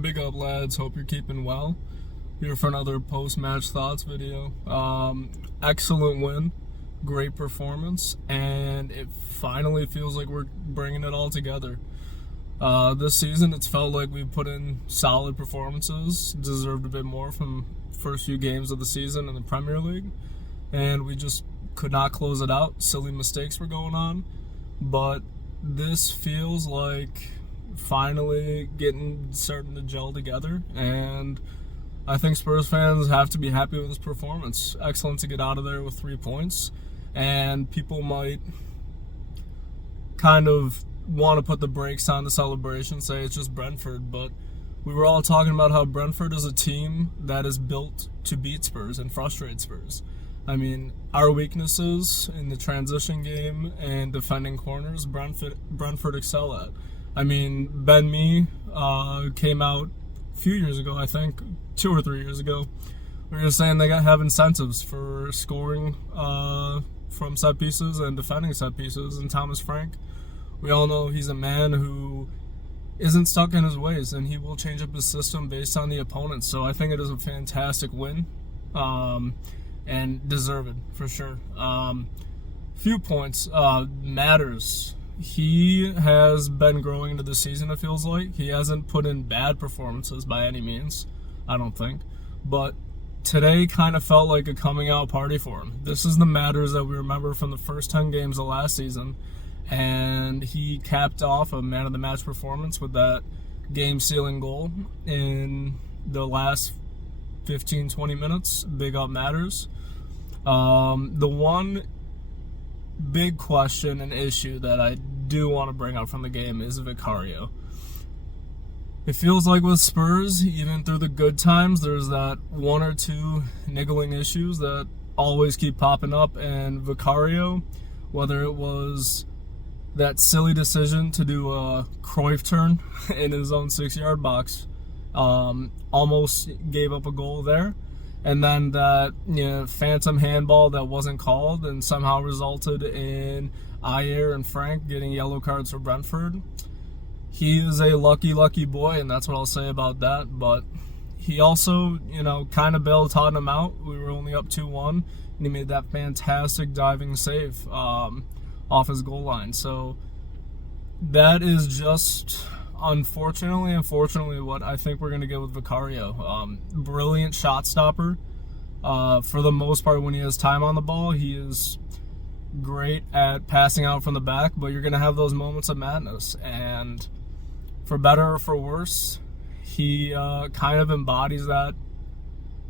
Big up, lads. Hope you're keeping well. Here for another post-match thoughts video. Excellent win, great performance, and it finally feels like we're bringing it all together. This season, it's felt like we've put in solid performances, deserved a bit more from first few games of the season in the Premier League, and we just could not close it out. Silly mistakes were going on, but this feels like finally starting to gel together, and I think Spurs fans have to be happy with this performance. Excellent to get out of there with 3 points, and people might kind of want to put the brakes on the celebration, say it's just Brentford, but we were all talking about how Brentford is a team that is built to beat Spurs and frustrate Spurs. I mean, our weaknesses in the transition game and defending corners, Brentford excel at. I mean, Ben Mee came out a few years ago, I think, 2 or 3 years ago. We were saying they have incentives for scoring from set pieces and defending set pieces. And Thomas Frank, we all know he's a man who isn't stuck in his ways, and he will change up his system based on the opponent. So I think it is a fantastic win, and deserved for sure. Few points. Matters. He has been growing into the season, it feels like. He hasn't put in bad performances by any means, I don't think. But today kind of felt like a coming out party for him. This is the Matters that we remember from the first 10 games of last season. And he capped off a man of the match performance with that game-sealing goal in the last 15-20 minutes. Big up Matters. The one big question and issue that I do want to bring up from the game is Vicario. It feels like with Spurs, even through the good times, there's that 1 or 2 niggling issues that always keep popping up, and Vicario, whether it was that silly decision to do a Cruyff turn in his own 6-yard box, almost gave up a goal there. And then that phantom handball that wasn't called and somehow resulted in Ayer and Frank getting yellow cards for Brentford. He is a lucky boy, and that's what I'll say about that. But he also, kind of bailed Tottenham out. We were only up 2-1, and he made that fantastic diving save off his goal line. So that is just unfortunately what I think we're going to get with Vicario. Brilliant shot stopper. For the most part, when he has time on the ball, he is great at passing out from the back, but you're going to have those moments of madness. And for better or for worse, he kind of embodies that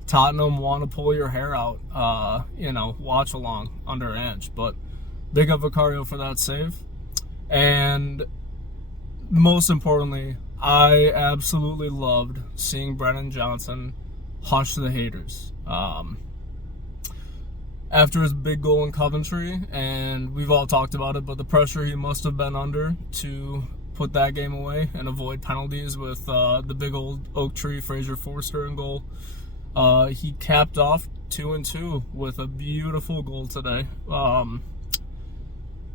Tottenham want to pull your hair out, watch along under Ange. But big up Vicario for that save. And most importantly, I absolutely loved seeing Brennan Johnson hush the haters. After his big goal in Coventry, and we've all talked about it, but the pressure he must have been under to put that game away and avoid penalties with the big old oak tree Fraser Forster in goal. He capped off 2-2 with a beautiful goal today.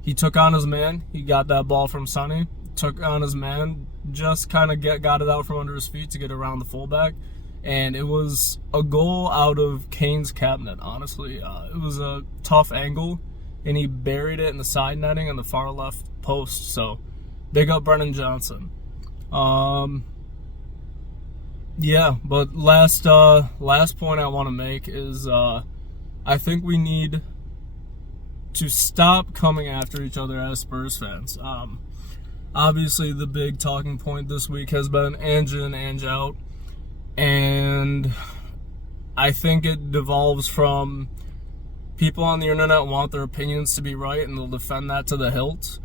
He took on his man. He got that ball from Sonny. Took on his man, just kind of got it out from under his feet to get around the fullback. And it was a goal out of Kane's cabinet, honestly. It was a tough angle, and he buried it in the side netting on the far left post. So, big up Brennan Johnson. But last point I want to make is I think we need to stop coming after each other as Spurs fans. Obviously, the big talking point this week has been Ange in, Ange out. And I think it devolves from people on the internet want their opinions to be right, and they'll defend that to the hilt.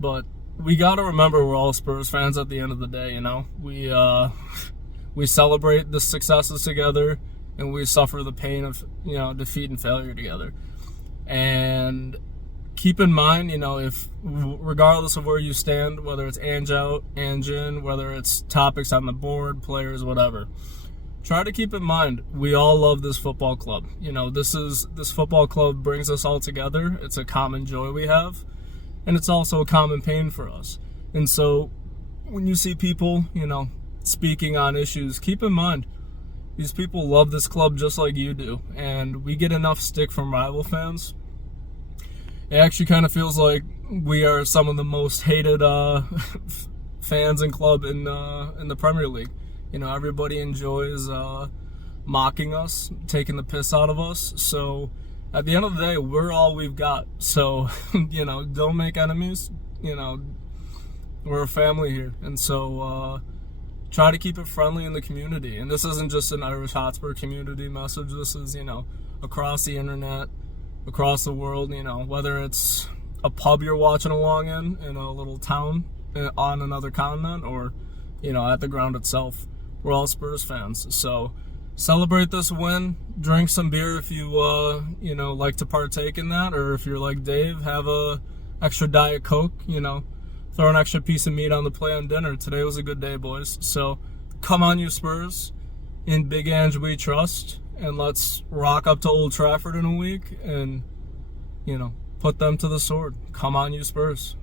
But we got to remember we're all Spurs fans at the end of the day, We celebrate the successes together, and we suffer the pain of, defeat and failure together. And keep in mind, if regardless of where you stand, whether it's Ange out, Ange in, whether it's topics on the board, players, whatever, try to keep in mind we all love this football club. This football club brings us all together. It's a common joy we have, and it's also a common pain for us. And so when you see people, speaking on issues, keep in mind, these people love this club just like you do, and we get enough stick from rival fans. It actually kind of feels like we are some of the most hated fans and club in the Premier League. You know, everybody enjoys mocking us, taking the piss out of us. So at the end of the day, we're all we've got. So, you know, don't make enemies. You know, we're a family here. And so try to keep it friendly in the community. And this isn't just an Irish Hotspur community message. This is, you know, across the internet, across the world, you know, whether it's a pub you're watching along in a little town on another continent, or, you know, at the ground itself. We're all Spurs fans. So celebrate this win. Drink some beer if you, you know, like to partake in that. Or if you're like Dave, have a extra Diet Coke, you know. Throw an extra piece of meat on the plate on dinner. Today was a good day, boys. So come on, you Spurs. In Big Ange we trust. And let's rock up to Old Trafford in a week and, you know, put them to the sword. Come on, you Spurs.